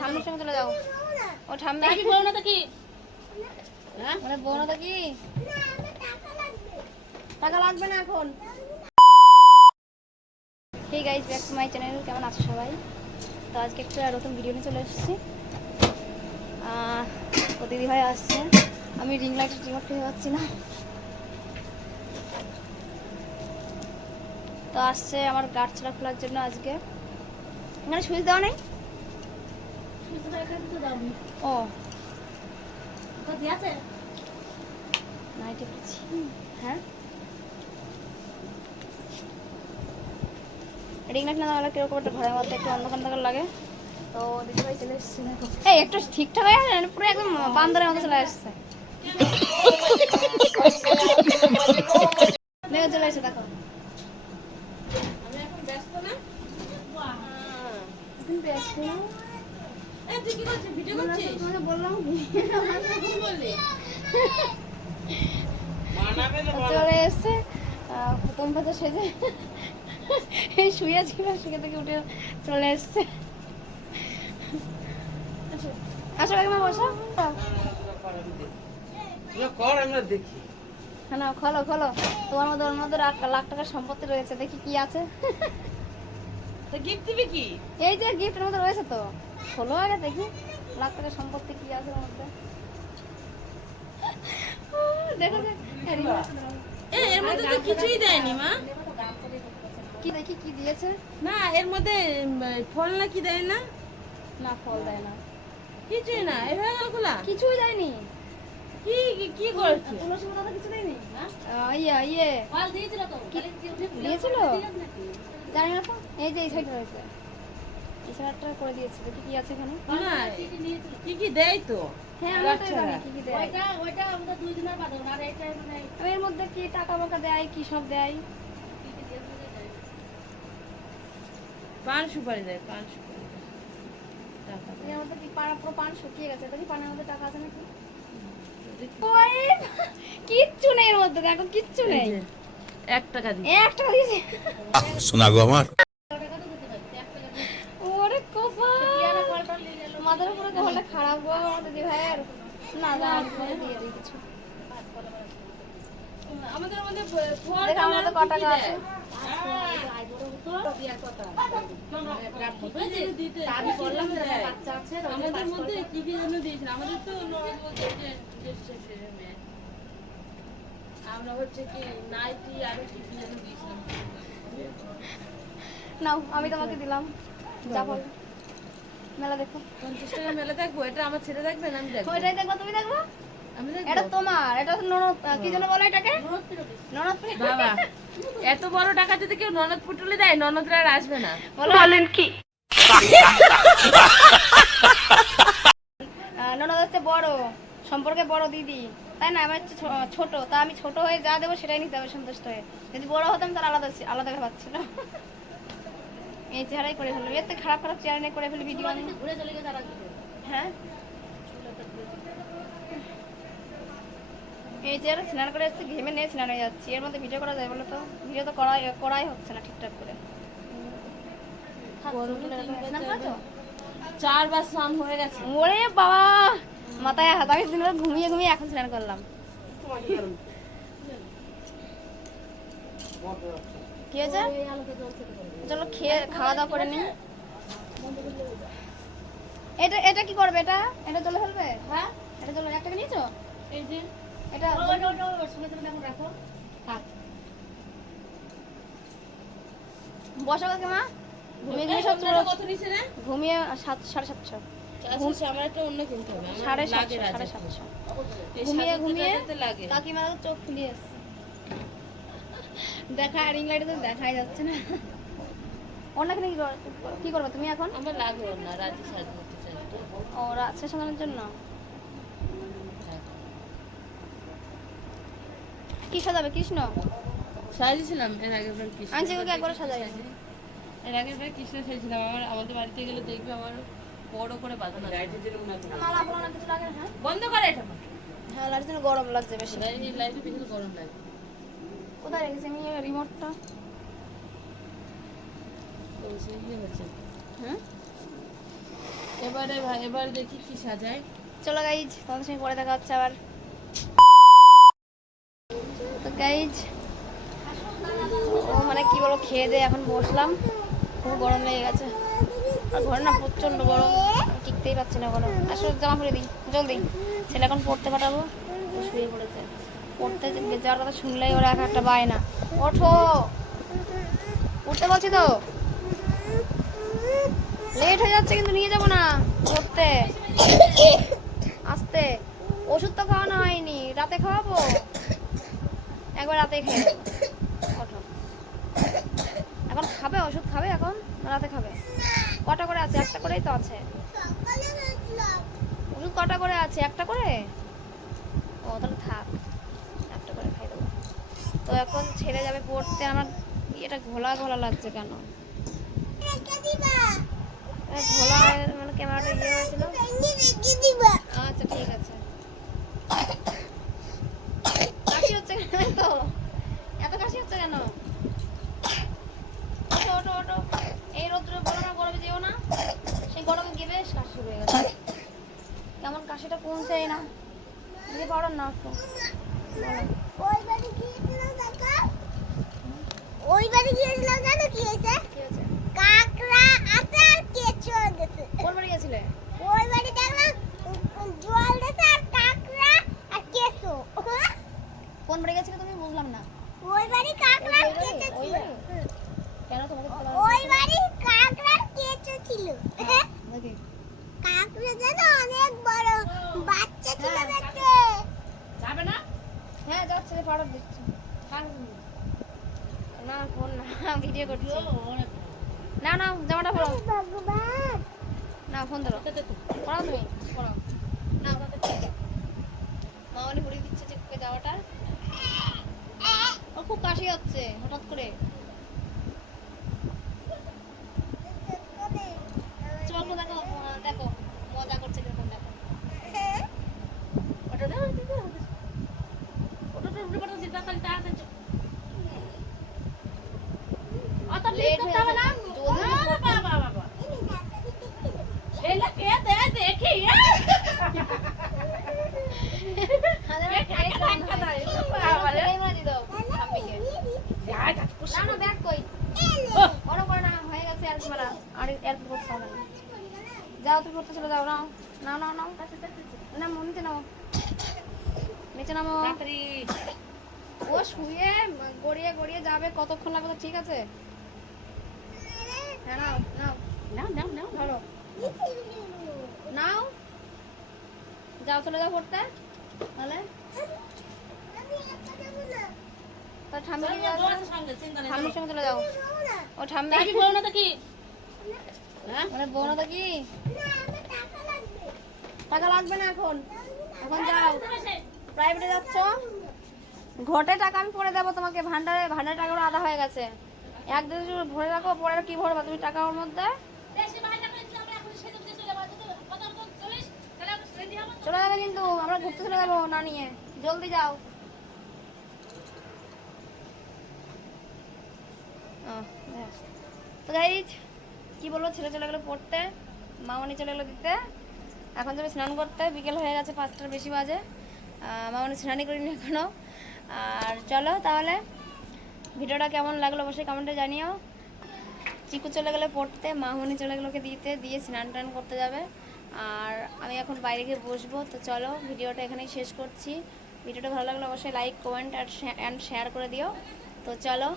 ঠাম্মির সঙ্গে চলে যাও। ও ঠাম্মি মানে বোন কি টাকা লাগবে না এখন। Hey guys back to my channel কেমন আছো সবাই? তো আজকে একটা নতুন ভিডিও নিয়ে চলে এসেছি। ও দিদি ভাই আসছে। আমি রিং লাইট রিমোট পেয়ে পাচ্ছি না। তো আসছে আমার গাছ ছাড়া খোলার জন্য আজকে। এখানে সুইচ দেওয়া নেই? ও। হ্যাঁ? রিং লাইট না দেওয়া কীরকম একটা ঘরের মধ্যে একটু অন্ধকার লাগে? তো দিদি চলে এসেছে এই একটু ঠিকঠাক হয়ে গেছে পুরো একদম বান্দরের মতো চলে আসছে। দেখো চলে এসে দেখো। এখন ব্যস্ত না? তোমাকে বললাম চলে এসছে প্রথম পাতা সেজে। এই শুয়ে ছিল শুয়ে থেকে উঠে চলে এসছে। আসো। কাকিমা বসো। কর আমরা দেখি। হ্যাঁ না খোলো খোলো। তোমার মধ্যে ওর মধ্যে লাখ লাখ টাকার সম্পত্তি রয়েছে দেখি কি আছে। তা গিফট দিবি কি? এই যে গিফটের মধ্যে রয়েছে তো। খোলো আগে দেখি। লাখ টাকার সম্পত্তি কি আছে ওর মধ্যে। দেখো যে হ্যাঁ, এর মধ্যে তো কিছুই দেয়নি মা। কি দেখি কি দিয়েছে? না এর মধ্যে ফল না কি দেয় না? না ফল দেয় না। কিছুই না এভাবে গেল খোলা। কিছুই দেয়নি কি কি- কি করছে? তুলসী পাতা কিছু দেয়নি? ইয়ে ইয়ে। দিয়েছিল জানি না তো। এই যে এই সাইড রয়েছে। এই সাইডটা করে দিয়েছে। দেখি কি আছে এখানে। না কি কি দেয় তো? হ্যাঁ আমরা তো জানি কি কি দেয়। আমি এর মধ্যে কি টাকা বাকা দেয় কি সব দেয়? পান সুপারি দেয় পান সুপারি। দেয়। টাকা দেয়। এর মধ্যে কি পাড়া পুরো পান শুকিয়ে গেছে? দেখি পানের মধ্যে টাকা আছে নাকি? কিচ্ছু নেই এর মধ্যে দেখো কিচ্ছু নেই। এক টাকা দিই এক টাকা দিয়েছে। শোনা গো আমার। ওরে কপাল। মাথার উপরে কপালটা খারাপ গো আমার দিদি ভাইয়ের। না দাঁড়া দিয়ে দিই কিছু আমাদের মধ্যে ফ- ফল দেখ আমার মধ্যে ক টাকা আছে? আমাদের মধ্যে কি কি যেন দিয়েছিল আমাদের তো ননদ বলছে যে যে শেষের মেয়ে। আমরা হচ্ছে কি নাইটি আর কি কি যেন দিয়েছিলাম নাও আমি তোমাকে দিলাম। যা বল। মেলা দেখো। পঞ্চাশ টাকা মেলে দেখব এটা আমার ছেলে দেখবে না আমি দেখব? ওইটাই দেখব তুমি দেখব? এটা তোমার এটা তো ননদ কি যেন বলে এটাকে? ননদ বাবা এত বড় টাকা যদি কেউ ননদ পুটুলি দেয় ননদরা আর আসবে না। বলেন কি? ননদ হচ্ছে বড় সম্পর্কে বড় দিদি। তাই না? আমার হচ্ছে ছোট তা আমি ছোট হয়ে যা দেবো সেটাই নিতে হবে সন্তুষ্ট হয়ে। যদি বড় হতাম তাহলে আলাদা আলাদা ভাবছিল এই চেহারাই করে ফেলল এতে খারাপ খারাপ চেহারা নিয়ে করে ফেলি ভিডিও ঘুরে চলে গেছে হ্যাঁ? এই চেহারা স্নান করে এসেছে ঘেমে নিয়ে স্নান হয়ে যাচ্ছি। এর মধ্যে ভিডিও করা যায় বলো তো? ভিডিও তো করাই করাই হচ্ছে না ঠিকঠাক করে। চারবার স্নান হয়ে গেছে। ওরে বাবা! মাথায় হাত আমি দিন ঘুমিয়ে ঘুমিয়ে এখন স্নান করলাম। কি হয়েছে? চলো খেয়ে খাওয়া দাওয়া করে নি এটা এটা কি করবে এটা? এটা চলে ফেলবে? হ্যাঁ? এটা চলে এক টাকা নিয়েছো? এই যে। এটা থাক। বসো কাকিমা ঘুমিয়ে ঘুমিয়ে সব নিছে রে? ঘুমিয়ে সাত সাড়ে সাতশো। আমার একটা অন্য কিনতে সাড়ে সাতশো সাড়ে সাতশো ঘুমিয়ে ঘুমিয়ে কাকিমা চোখ এসছে। দেখা রিং লাইটে তো দেখাই যাচ্ছে না। অন্য কি কর- কি করবে তুমি এখন? আমার লাগবে না রাজি সাজ করতে চাই। ও রাত সাজানোর জন্য? কি সাজাবে কৃষ্ণ? সাজিয়েছিলাম এর আগের বার কৃষ্ণ আমি যেগুলো একবার সাজাই এর আগের বার কৃষ্ণ সাজিয়েছিলাম আমার আমাদের বাড়িতে গেলে দেখবে আমার বড় করে বাঁধানো আছে। মালা আপনার কিছু লাগে না হ্যাঁ? বন্ধ করে এটা। হ্যাঁ লাইটের জন্য গরম লাগছে বেশি। লাইট লাইটে বেশি গরম লাগে। কোথায় রেখেছি আমি রিমোটটা? তো সেই হচ্ছে হুম এবারে ভাই এবার দেখি কি সাজায়। চলো গাইজ তোমাদের সঙ্গে পরে দেখা হচ্ছে আবার। গাইজ ও মানে কি বলো, খেয়ে দিয়ে এখন বসলাম। খুব গরম লেগে গেছে। আর ঘরে না প্রচণ্ড গরম। টিকতেই পারছি না গরম। আসলে জামা পরে দিই। জলদি। ছেলে এখন পড়তে পাঠাবো। শুয়ে পড়েছে। পড়তে যাওয়ার কথা শুনলেই ওরা এক একটা বায়না ওঠো! উঠতে বলছি তো। লেট হয়ে যাচ্ছে কিন্তু নিয়ে যাব না। পড়তে। আস্তে। ওষুধ তো খাওয়ানো হয়নি। রাতে খাওয়াবো? একবার রাতে খেয়ে। ওঠো এখন খাবে, ওষুধ খাবে এখন, রাতে খাবে। কটা করে আছে? একটা করেই তো আছে। ওষুধ কটা করে আছে? একটা করে? ও, তাহলে থাক। একটা করে খাই দেবো। তো এখন ছেড়ে যাবে পড়তে। আমার এটা ঘোলা ঘোলা লাগছে কেন এ ঘোলা হয়ে- মানে ক্যামেরাটা ইয়ে হয়েছিল আচ্ছা ঠিক আছে কাশি হচ্ছে কেন তো এত কাশি হচ্ছে কেন ওঠো ওঠো ওঠো এই রোদ্রে বলো না গরমে যেও না সেই গরমে গিয়ে বেশ কাশি শুরু হয়ে গেছে কেমন কোন কমছেই না। দিদি পারো না একটু। ওই বাড়ি গিয়েছিলাম দেখা। ওই বাড়ি গিয়েছিলাম জানো কি হয়েছে? কাকড়া আছে আর কেঁচো গেছে কোন বাড়ি গেছিলে ওই বাড়ি দেখলাম জল দিয়েছে আর কাকড়া আর কেঁচো কোন বাড়ি গেছিলে তুমি বুঝলাম না ওই বাড়ি কাকড়া আর ওই বাড়ি? কেঁচো ওই ছিল বাড়ি? কেন তোমাকে খেতে ওই বাড়ি কাকড়া আর কেঁচো ছিল দেখি কাকড়া যেন অনেক বড় বাচ্চা ছিল হ্যাঁ, দেখতে যাবে না হ্যাঁ যাচ্ছে রে পাড়া দিচ্ছি না ফোন না ভিডিও করছি না না জামাটা পড়ো না ফোন ধরো পড়াও তুমি পড়াও না মা উনি পড়িয়ে দিচ্ছে যে জামাটা ও খুব কাশি হচ্ছে হঠাৎ করে চল তো দেখো আহ, দেখো মজা করছে কীরকম দেখো ওটা দাও দিদি ওটা তো উল্টো পাল্টা দিতে পারি তাড়াতাড়ি চল। অত Late লেট করতে হবে না হয়ে যাচ্ছে। আরে বাবা বাবা এইটা কে দে দেখি আমাদের এ কাকে ধাক্কা দেয়? বাবা রে। এই মানে দিয়ে দাও ঠাম্মিকে যাই যাই না না ব্যাগ কই ওরা করে না হয়ে গেছে আর কি মারা আর এর করতে হবে না যাও তুমি করতে চলে যাও নাও। নাও নাও নাও। না মন নিচে নাও নিচে নামো। ও শুয়ে গড়িয়ে গড়িয়ে যাবে কতক্ষণ লাগবে ঠিক আছে? হ্যাঁ নাও নাও। নাও নাও নাও। ধরো। নাও। যাও চলে যাও পড়তে তাহলে। ঠাম্মির সঙ্গে চলে যাও। ও ঠাম্মি বলো না তো কি মানে বোন কি? টাকা লাগবে না এখন। এখন যাও। প্রাইভেটে যাচ্ছ? ঘটে টাকা আমি পরে দেবো তোমাকে। ভান্ডারে ভান্ডারে টাকাগুলো আধা হয়ে গেছে। এক দেড় ভরে রাখো, পরে কি ভরবা তুমি টাকা ওর মধ্যে? চলে যাবে কিন্তু, আমরা ঘুরতে চলে যাব না নিয়ে। জলদি যাও। তো গাইজ কি বলব, ছেলে চলে গেলো পড়তে, মামনি চলে গেলো দিতে। এখন যাবে স্নান করতে, বিকেল হয়ে গেছে পাঁচটার বেশি বাজে। মামনি স্নানই করিনি এখনও আর চলো তাহলে, ভিডিওটা কেমন লাগল অবশ্যই কমেন্টে জানিও। চিকু চলে গেলে পড়তে, মামনি চলে গেলো দিতে, দিয়ে স্নান টান করতে যাবে। আর আমি এখন বাইরে গিয়ে বসবো, তো চলো ভিডিওটা এখানেই শেষ করছি। ভিডিওটা ভালো লাগলে অবশ্যই লাইক কমেন্ট আর অ্যান্ড শেয়ার করে দিও। তো চলো,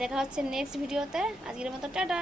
দেখা হচ্ছে নেক্সট ভিডিওতে। আজকের মতো, টাটা!